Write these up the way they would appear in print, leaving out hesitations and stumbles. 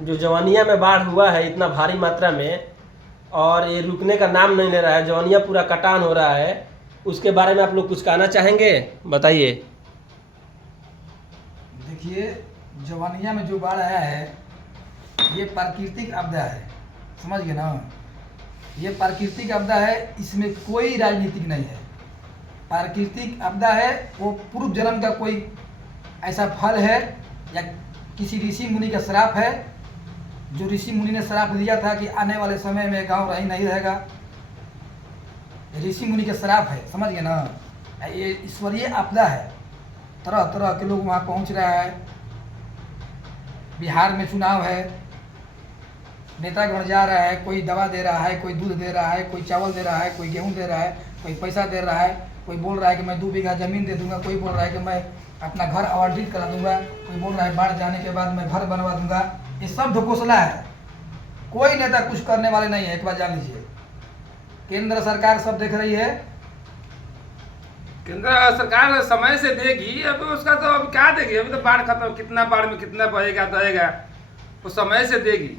जो जवानिया में बाढ़ हुआ है इतना भारी मात्रा में, और ये रुकने का नाम नहीं ले रहा है, जवानिया पूरा कटान हो रहा है, उसके बारे में आप लोग कुछ कहना चाहेंगे? बताइए। देखिए, जवानिया में जो बाढ़ आया है ये प्राकृतिक आपदा है, समझ गए ना। ये प्राकृतिक आपदा है, इसमें कोई राजनीतिक नहीं है। प्राकृतिक आपदा है, वो पूर्व जन्म का कोई ऐसा फल है या किसी ऋषि मुनि का श्राप है, जो ऋषि मुनि ने श्राप दिया था कि आने वाले समय में गांव रही नहीं रहेगा। ऋषि मुनि का श्राप है, समझ गए ना। ये ईश्वरीय आपदा है, तरह तरह के लोग वहाँ पहुँच रहे हैं। बिहार में चुनाव है, नेतागण जा रहा है, कोई दवा दे रहा है, कोई दूध दे रहा है, कोई चावल दे रहा है, कोई गेहूं दे रहा है, कोई पैसा दे रहा है, कोई बोल रहा है कि मैं 2 बीघा ज़मीन दे दूंगा, कोई बोल रहा है कि मैं अपना घर आवंटित करा दूंगा, कोई बोल रहा है बाढ़ जाने के बाद मैं घर बनवा दूंगा। ये सब ढकोसला है, कोई नेता कुछ करने वाले नहीं है, एक बार जान लीजिए। केंद्र सरकार सब देख रही है। केंद्र सरकार समय से देगी, अब उसका तो अब क्या देगी, अभी तो बाढ़ खत्म, कितना बाढ़ में कितना बहेगा दहेगा, वो समय से देगी।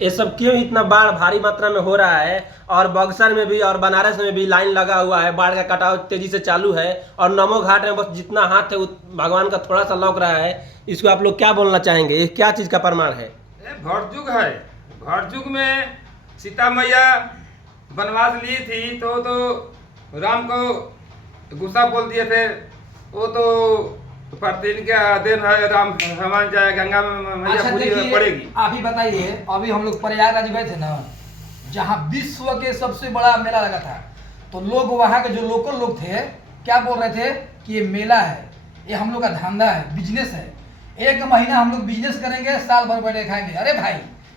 ये सब क्यों इतना बाढ़ भारी मात्रा में हो रहा है, और बक्सर में भी और बनारस में भी लाइन लगा हुआ है, बाढ़ का कटाव तेजी से चालू है, और नमो घाट में बस जितना हाथ है भगवान का थोड़ा सा लौक रहा है। इसको आप लोग क्या बोलना चाहेंगे, ये क्या चीज़ का प्रमाण है? भरजुग है, भरजुग में सीता मैया वनवास ली थी तो राम को गुस्सा बोल दिए थे, वो तो प्रतिदिन का दिन है, राम हनुमान जाए गंगा में मैया अच्छा पूरी देखिए, पड़ेगी। अभी बताइए, अभी हम लोग प्रयागराज गए थे ना, जहाँ विश्व के सबसे बड़ा मेला लगा था, तो लोग वहाँ के जो लोकल लोग थे क्या बोल रहे थे कि ये मेला है, ये हम लोग का धंधा है, बिजनेस है, 1 महीना हम लोग बिजनेस करेंगे, साल भर बैठे खाएंगे। अरे भाई,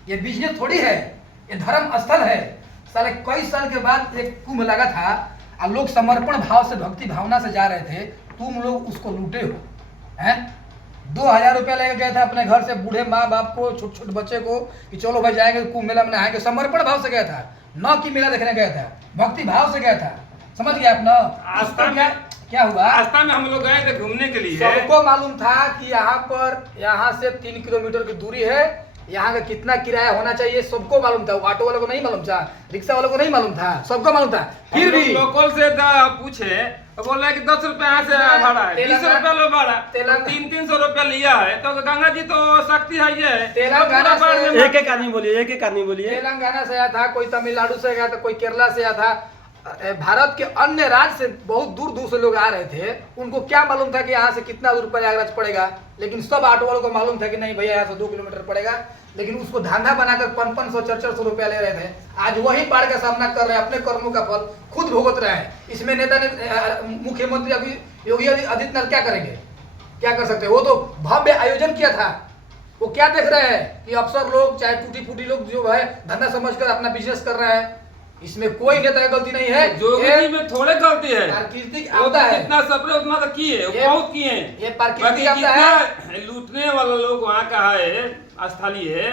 ये बिजनेस थोड़ी है, ये धर्म स्थल है। साले कई साल के बाद एक कुंभ लगा था और लोग समर्पण भाव से, भक्ति भावना से जा रहे थे, तुम लोग उसको लूटे हो हैं। 2000 रुपया लेके गए थे अपने घर से, बूढ़े माँ बाप को, छोटे छोटे बच्चे को, कि चलो भाई जाएंगे कुंभ मेला में नहाएंगे। समर्पण भाव से गया था, न कि मेला देखने गया था, भक्ति भाव से गया था, समझ गया आप ना। आस्था क्या क्या हुआ, आस्था में हम लोग गए थे घूमने के लिए। सबको मालूम था कि यहाँ से 3 किलोमीटर की दूरी है, यहाँ का कितना किराया होना चाहिए, सबको मालूम था। ऑटो वालों को नहीं मालूम था, रिक्शा वालों को नहीं मालूम था, सबको मालूम था। फिर भी लोकल से पूछे तो बोल रहा है कि 10 रुपया यहाँ से भाड़ा है, 20 रुपया लो भाड़ा, 300 रुपया लिया है। तो गंगा जी तो शक्ति है, ये तेलंगाना से एक एक आदमी बोलिए, एक एक आदमी बोलिए। तेलंगाना से आया था, कोई तमिलनाडु से गया था, कोई केरला से आया था, भारत के अन्य राज्य से बहुत दूर दूर से लोग आ रहे थे। उनको क्या मालूम था कि यहाँ से कितना दूर प्रयागराज पड़ेगा, लेकिन सब ऑटो वालों को मालूम था कि नहीं भैया यहाँ से 2 किलोमीटर पड़ेगा, लेकिन उसको धंधा बनाकर 500 400 रुपया ले रहे थे। आज वही बाढ़ का सामना कर रहे हैं, अपने कर्मों का फल खुद भुगत रहे हैं। इसमें नेता ने, मुख्यमंत्री अभी योगी आदित्यनाथ क्या करेंगे, क्या कर सकते हैं? वो तो भव्य आयोजन किया था, वो क्या देख रहे हैं कि अफसर लोग, चाहे टूटी फूटी लोग जो है धंधा समझकर अपना बिजनेस कर रहे हैं। इसमें कोई नेता की गलती नहीं है, जोगी जी में थोड़े गलती है, प्राकृतिक आपदा है। जितना सपरे उतना तो किए, बहुत किए। ये प्राकृतिक आपदा है। लूटने वाला लोग वहाँ का है, स्थलीय है,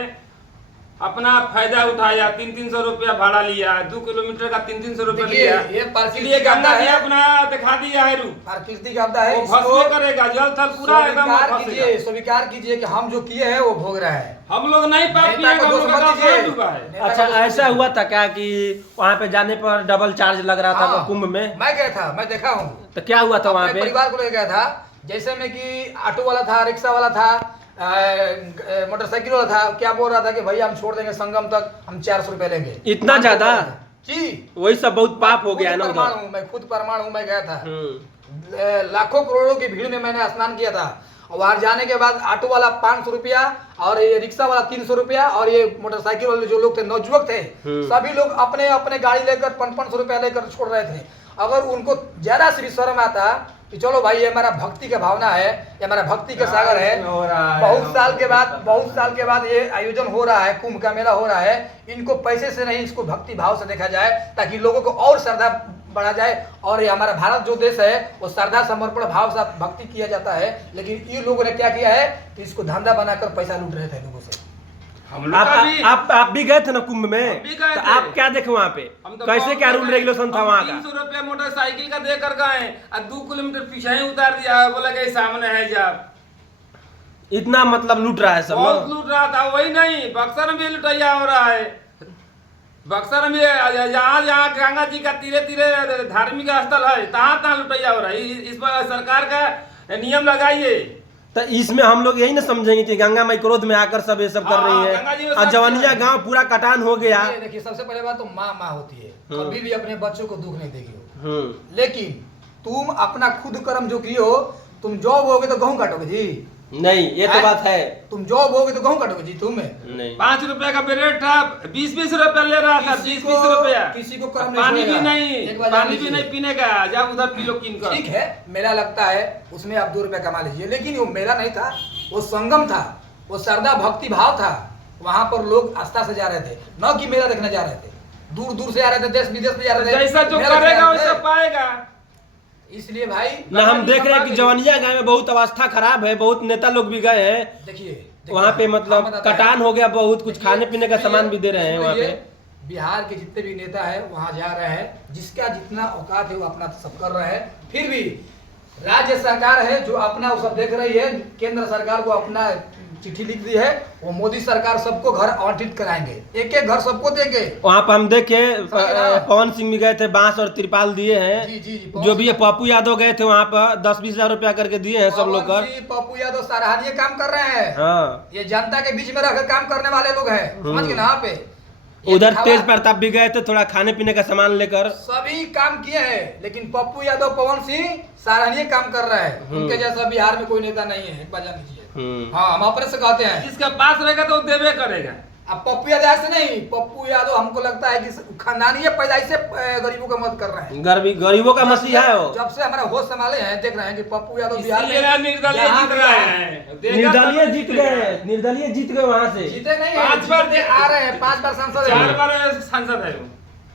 अपना फायदा उठाया, 300 रुपया भाड़ा लिया, 2 किलोमीटर का 300 रुपया लिया। ये प्राकृतिक इसलिए गंगा आपदा जी है, अपना दिखा दिया है रूप, प्राकृतिक आपदा है। वो भस्म करेगा, जल थल पूरा एकदम स्वीकार फंसेगा। कीजिए, स्वीकार कीजिए कि हम जो किए हैं वो भोग रहे हैं। हम लोग नहीं पाप किए, हम लोग का काम डूबा है। अच्छा, ऐसा हुआ था क्या कि वहाँ पे जाने पर डबल चार्ज लग रहा था हाँ, कुंभ में? मैं गया था, मैं देखा हूँ। तो क्या हुआ था वहाँ अपने पे? परिवार को लेकर गया था, जैसे में कि ऑटो वाला था, रिक्शा वाला था, मोटरसाइकिल वाला था, क्या बोल रहा था कि भैया हम छोड़ देंगे संगम तक, हम 400 रुपए लेंगे। इतना ज्यादा? जी, वही सब बहुत पाप हो गया ना प्रमाण उधर। हूँ मैं, खुद प्रमाण हूँ, मैं गया था। लाखों करोड़ों की भीड़ में मैंने स्नान किया था। और वहां जाने के बाद ऑटो वाला 500 रुपया, और ये रिक्शा वाला 300 रुपया, और ये मोटरसाइकिल वाले जो लोग थे, नौजुवक थे, सभी लोग अपने अपने गाड़ी लेकर 500 रुपया लेकर छोड़ रहे थे। अगर उनको ज्यादा सी शर्म आता कि चलो भाई ये हमारा भक्ति का भावना है, ये हमारा भक्ति का सागर है, बहुत साल के बाद ये आयोजन हो रहा है, कुंभ का मेला हो रहा है, इनको पैसे से नहीं, इसको भक्ति भाव से देखा जाए, ताकि लोगों को और श्रद्धा बढ़ा जाए। और ये हमारा भारत जो देश है वो श्रद्धा समर्पण भाव से भक्ति किया जाता है, लेकिन ये लोगों ने क्या किया है कि इसको धंधा बनाकर पैसा लूट रहे थे लोगों से। आप भी गए थे ना कुंभ में? हम भी गए तो थे। आप क्या देखे वहाँ पे, तो कैसे क्या रूल रेगुलेशन था वहाँ का? 300 रुपया मोटरसाइकिल का देकर गए, और 2 किलोमीटर पीछे ही उतार दिया, बोला कि सामने है जा। इतना मतलब लूट रहा है सब बहुत लोग। लूट रहा था, वही नहीं बक्सर में भी लुटैया हो रहा है। बक्सर में जहाँ जहाँ गंगा जी का तीरे तीरे धार्मिक स्थल है, तहाँ तहाँ लुटैया हो रहा है। इस पर सरकार का नियम लगाइए। तो इसमें हम लोग यही ना समझेंगे कि गंगा माई क्रोध में आकर सब ये सब कर हाँ, रही गंगा जी है में और सब जवनिया किया। गांव पूरा कटान हो गया। ये देखिए, सबसे पहले बात तो माँ माँ होती है, कभी भी अपने बच्चों को दुख नहीं देगी वो। लेकिन तुम अपना खुद कर्म जो किए हो, तुम जॉब होगे तो गेहूं काटोगे जी? नहीं, ये तो बात है। तुम जॉब होगे तो गेहूं काटोगे जी? तुम नहीं, 5 रुपए का ब्रेड था, 20-20 रुपया ले रहा था, 20-20 रुपया। किसी को कर्म नहीं पानी भी छोड़ेगा। नहीं, एक बार पानी जान भी नहीं लीजिए। पीने का, जाओ उधर पी लो किन कर। ठीक है, मेला लगता है, उसमें आप 2 रुपया कमा लीजिए, लेकिन वो मेला नहीं था, वो संगम था, वो श्रद्धा भक्ति भाव था। वहां पर लोग आस्था से जा रहे थे, न कि मेला देखने जा रहे थे। दूर दूर से आ रहे थे, देश विदेश से जा रहे थे। जैसा जो मेला देखने करेगा आ रहे वैसा थे। पाएगा। इसलिए भाई ना हम देख रहे हैं कि जवनिया गांव में बहुत अवस्था खराब है, बहुत नेता लोग भी गए हैं देखिए वहाँ पे, मतलब कटान हो गया, बहुत कुछ खाने पीने का सामान भी दे रहे हैं वहाँ पे। बिहार के जितने भी नेता है वहाँ जा रहे हैं, जिसका जितना औकात है वो अपना सब कर रहे हैं। फिर भी राज्य सरकार है जो अपना वो सब देख रही है, केंद्र सरकार को अपना चिट्ठी लिख दी है, वो मोदी सरकार सबको घर आवंटित कराएंगे, एक एक घर सबको देंगे। वहाँ पे हम देखे समझ रहे हो? पवन सिंह भी गए थे, बांस और तिरपाल दिए हैं। जी, जी, पवन जो भी है सिंह- पप्पू यादव गए थे वहाँ पर 10-20 हजार रुपया करके दिए हैं सब लोग पवन कर। सिंह, पप्पू यादव सराहनीय काम कर रहे हैं। हाँ, ये जनता के बीच में रहकर काम करने वाले लोग हैं, समझ गए ना? यहाँ पे ये उधर दिखावा- तेज प्रताप भी गए थे थोड़ा खाने पीने का सामान लेकर। सभी काम किए हैं, लेकिन पप्पू यादव, पवन सिंह सराहनीय काम कर रहे हैं। उनके जैसा बिहार में कोई नेता नहीं है, एक बार जान लीजिए। हाँ, हम अपने से कहते हैं। जिसका पास रहेगा तो वो देवे करेगा। अब पप्पू यादव ऐसे नहीं, पप्पू यादव हमको लगता है कि खानदानी पैदाइश से गरीबों का मदद कर रहे हैं। गरीबों का मसीहा है वो। जब से हमारा होश संभाले हैं, देख रहे हैं कि पप्पू यादव बिहार इसीलिए ना निर्दलीय जहाँ जीत भी रहे है, हैं। देगा तब निर्दलीय जीत जीतेगा। गए, निर्दलीय जीत गए वहाँ से। जीते नहीं 5 बार जीतते आ रहे हैं, 5 बार सांसद 4 हैं। बार सांसद है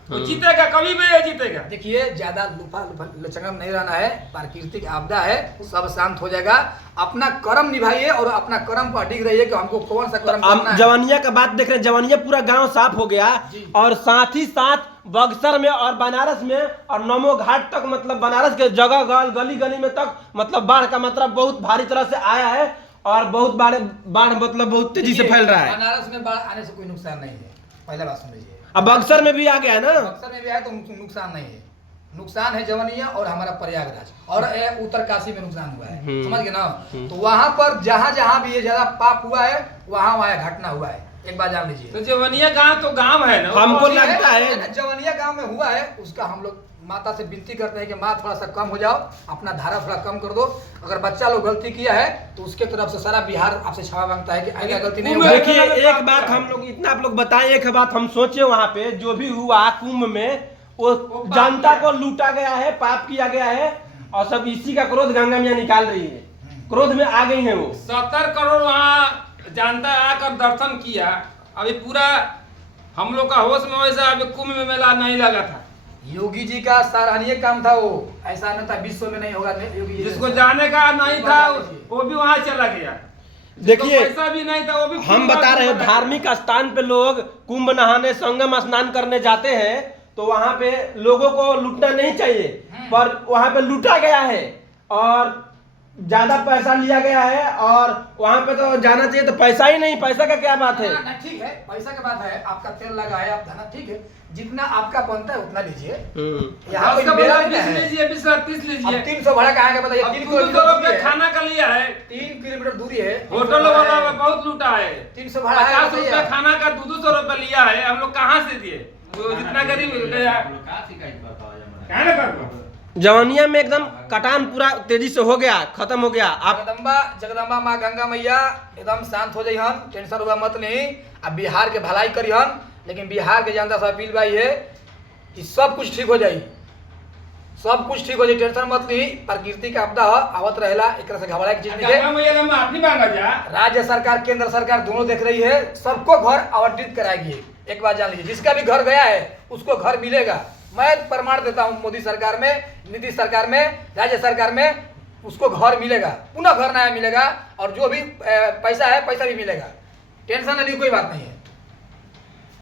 वो जीतेगा, कभी भी ये जीतेगा। देखिए, ज्यादा लुफा लचंगम नहीं रहना है, प्राकृतिक आपदा है, सब शांत हो जाएगा। अपना कर्म निभाइए और अपना कर्म पर अडिग रहिए कि हमको कौन सा कर्म करना हम है। जवनिया का बात देख रहे हैं, जवनिया पूरा गांव साफ हो गया जी। और साथ ही साथ बक्सर में और बनारस में और नमो घाट तक, मतलब बनारस के जगह गली गली में तक मतलब बाढ़ का मात्रा बहुत भारी तरह से आया है और बहुत बाढ़ मतलब बहुत तेजी से फैल रहा है। बनारस में बाढ़ आने से कोई नुकसान नहीं है, पहले बात सुन लीजिए। अब बक्सर में भी आ गया है ना। बक्सर में भी आया तो नुकसान नहीं है, नुकसान है जवनिया और हमारा प्रयागराज और उत्तरकाशी में नुकसान हुआ है, समझ गए ना? तो वहां पर जहां जहां भी ये ज्यादा पाप हुआ है, वहां वहां घटना हुआ है, एक बात जान लीजिए। तो जवनिया गांव तो गांव है ना। हमको ठीक लगता है जवनिया गांव में हुआ है, उसका हम लोग माता से विनती करते हैं कि माँ थोड़ा सा कम हो जाओ, अपना धारा थोड़ा कम कर दो। अगर बच्चा लोग गलती किया है तो उसके तरफ से सारा बिहार आपसे क्षमा मांगता है कि आगे गलती नहीं होगी। देखिए, एक बात हम लोग इतना आप लोग बताएं, एक बात हम सोचे, वहां पे जो भी हुआ कुंभ में वो जनता को लूटा गया है, पाप किया गया है और सब इसी का क्रोध गंगा मैया निकाल रही है, क्रोध में आ गई है वो। 70 करोड़ वहाँ जनता आकर दर्शन किया। अभी पूरा हम लोग का होश में वैसा अभी कुंभ में मेला नहीं लगा था। योगी जी का सराहनीय काम था वो, ऐसा नहीं था विश्व में नहीं होगा योगी जी जिसको जाने का नहीं था वो भी वहाँ चला गया। देखिए, जिसको पैसा भी नहीं था वो भी हम बता रहे हैं धार्मिक स्थान पे लोग कुंभ नहाने, संगम स्नान करने जाते हैं तो वहां पे लोगों को लूटना नहीं चाहिए, पर वहां पे लूटा गया है और ज्यादा पैसा लिया गया है और वहां पे तो जाना चाहिए तो पैसा ही नहीं, पैसा का क्या बात है? ना, ठीक है, पैसा की बात है, आपका तेल लगा है, आप धना, ठीक है, जितना आपका बनता है उतना लीजिए। यहाँ कोई मेला नहीं है। 20-30 लीजिए। अब 300 भाड़ा कहाँ का बताइए? 3 किलोमीटर दूरी है, खाना का लिया है, 3 किलोमीटर दूरी है, होटल वाला बहुत लूटा है। 300 भाड़ा है, 50 बताइए रुपया आप। खाना का 200 रुपया लिया है, हम लोग कहाँ से दिए? वो जितना गरीब कहाँ ना कर जवनिया में एकदम कटान पूरा तेजी से हो गया, खत्म हो गया। आप जगदम्बा माँ गंगा मैया एकदम शांत हो जाइहन, टेंशन हुआ मत नहीं। अब बिहार के भलाई करिहन, लेकिन बिहार के जनता से अपील भाई है कि सब कुछ ठीक हो जाई, सब कुछ ठीक हो जाए, टेंशन मत ली। प्राकृतिक आपदा आवत रहेला, एक से घबराए की चीज नहीं गंगा है। मैया का माफी मांगा जा। राज्य सरकार, केंद्र सरकार दोनों देख रही है, सबको घर आवंटित कराएगी। एक बात जान लीजिए, जिसका भी घर गया है उसको घर मिलेगा। मैं प्रमाण देता हूँ, मोदी सरकार में, नीतीश सरकार में, राज्य सरकार में उसको घर मिलेगा, पुनः घर नया मिलेगा और जो भी पैसा है पैसा भी मिलेगा। टेंशन लेने की कोई बात नहीं है।